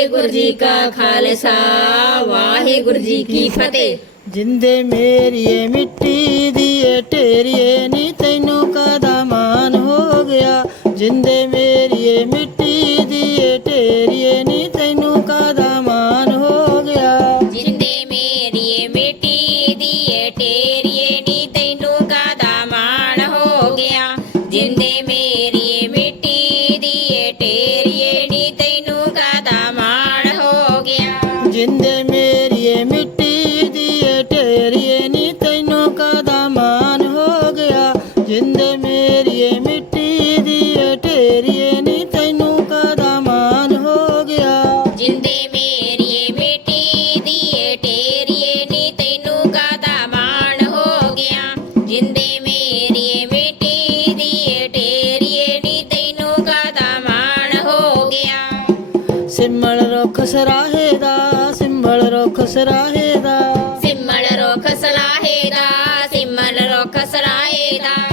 ਵਾਹਿਗੁਰੂ ਜੀ ਕਾ ਖਾਲਸਾ, ਵਾਹਿਗੁਰੂ ਜੀ ਕੀ ਫਤਿਹ। ਜਿੰਦੇ ਮੇਰੀਏ ਮਿੱਟੀ ਦੀਏ, ਢੇਰੀਏ ਨੀ ਤੈਨੂੰ ਕਾਦਾ ਮਾਨ ਹੋ ਗਿਆ। ਜਿੰਦੇ ਮੇਰੀਏ ਮਿੱਟੀ ਦੀਏ, ਢੇਰੀਏ ਨੀ ਤੈਨੂੰ ਕਾਦਾ ਮਾਨ ਤੈਨੂੰ ਕਦਾ ਮਾਨ ਹੋ ਗਿਆ। ਮੇਰੀਏ ਮਿੱਟੀ ਦੀ ਤੈਨੂੰ ਕਦਾ ਮਾਣ ਹੋ ਗਿਆ। ਜਿੰਦੇ ਮੇਰੀਏ ਮਿੱਟੀ ਦੀ ਤੈਨੂੰ ਕਦਾ ਮਾਣ ਹੋ ਗਿਆ। ਸਿੰਮਲ ਰੁੱਖ ਸਰਾਹੇ ਦਾ ਸਿੰਮਲ ਰੁੱਖ ਸਰਾਹੇ செய்தார்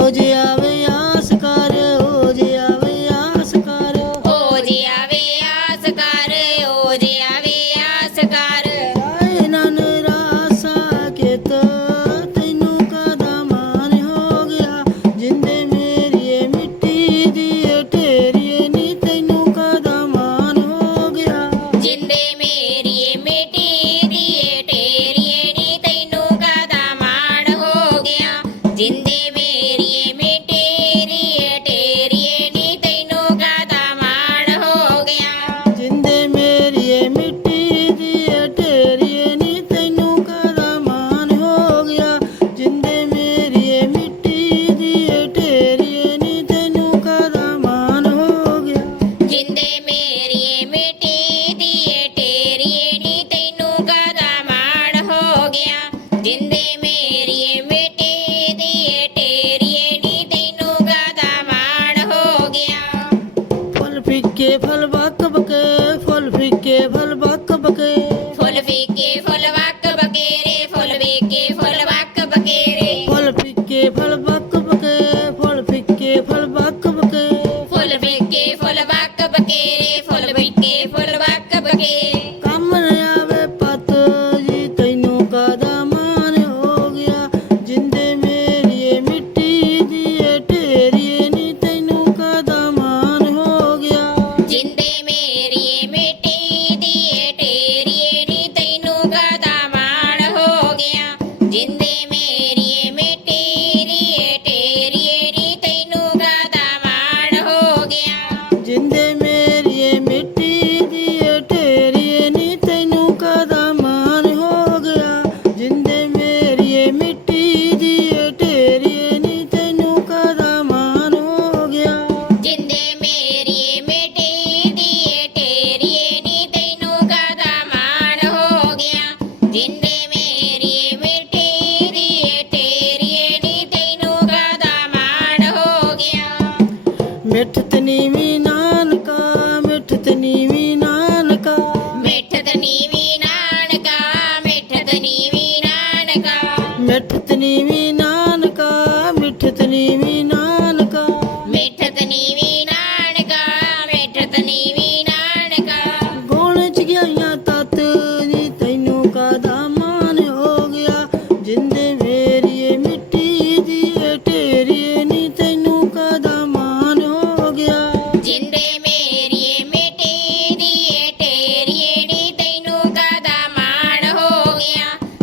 rodeava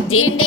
Ding.